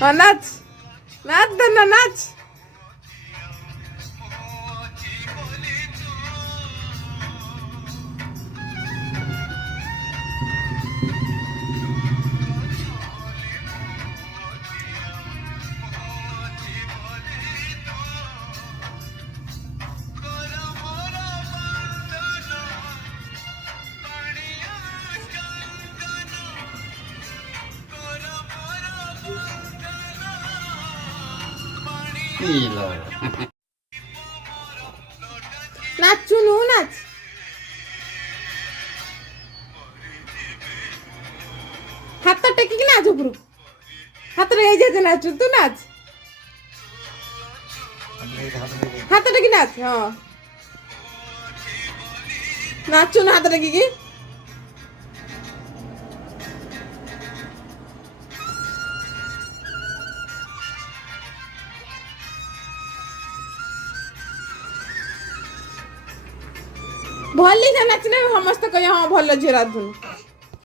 ହଁ ନାଚ ନାଚ ଧନ ନାଚ। ନାଚୁନୁ ନାଚ ହାତ ଟେକିକି ନାଚ ଉପରକୁ ହାତରେ ହେଇଯାଏ ନାଚୁ ତୁ ନାଚ ହାତ ଟେକି ନାଚ ହଁ ନାଚୁନୁ ହାତ ଟେକିକି ଭଲି ସେ ନାଚିଲେ ସମସ୍ତେ କହିବେ ହଁ ଭଲ ଝିଅ ରାଧୁନୁ।